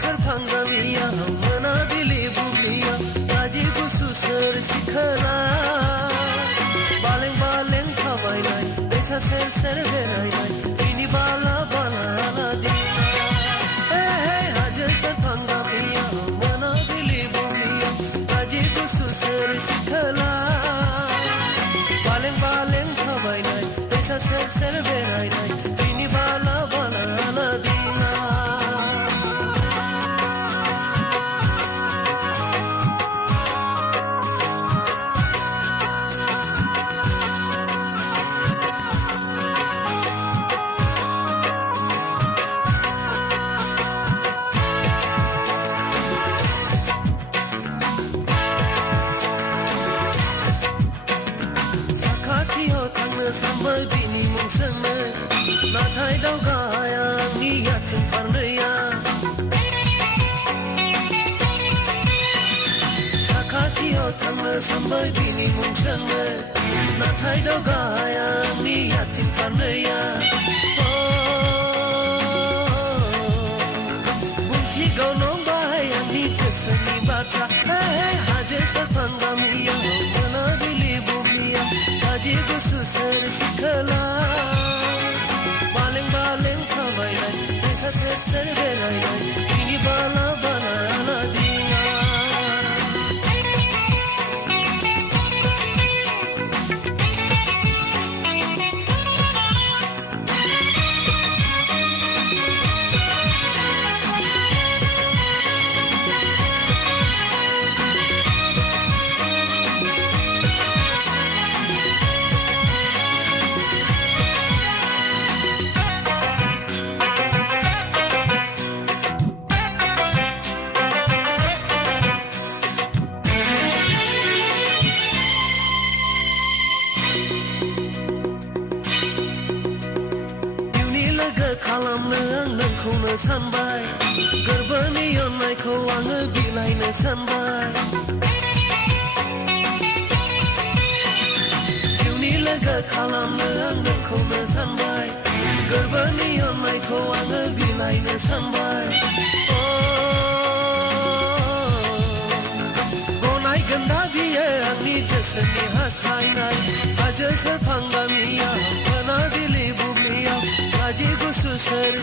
सेरफां गामियाव मोनाबिलि बुब्लियाव गाजि गुसु सोर सिखोला बालें बालें थाबायनाय दैसा सेर सेर बेरायनाय दैनि बाला बाला आलादिना हाजो सेरफां गामियाव मोनाबिलि बुब्लियाव गाजि गुसु सोर सिखोला बालें बालें थाबायनाय दैसा सेर सेर बेरायनाय दैनि बाला बाला आलादिना सामबाय बिनि मुं सोंनो नाथाय दावगाया आंनि आथिं फारनैया साखाथियाव थांनो सामबाय बिनि मुं सोंनो नाथाय दावगाया आंनि आथिं फारनैया बुंथिगौ नंबाय आंनि गोसोनि बाथ्रा हाजो सेरफां गामियाव मोनाबिलि बुब्लियाव गाजि गुसु सोर सिखोला बालें बालें थाबायनाय दैसा सेर सेर बेरायनाय दैनि बाला बाला आलादिना खालामनो आं नोंखौनो सानबाय गोरबोनि अननायखौ आङो बिलाइनो सानबाय जिउनि लोगो खालामनो आं नोंखौनो सानबाय गोरबोनि अननायखौ आङो बिलाइनो सानबाय गनायगोन दा बियो आंनि गोसोनि हास्थायनाय हाजो सेरफां गामियाव मोनाबिलि बुब्लियाव गाजि गुसु सोर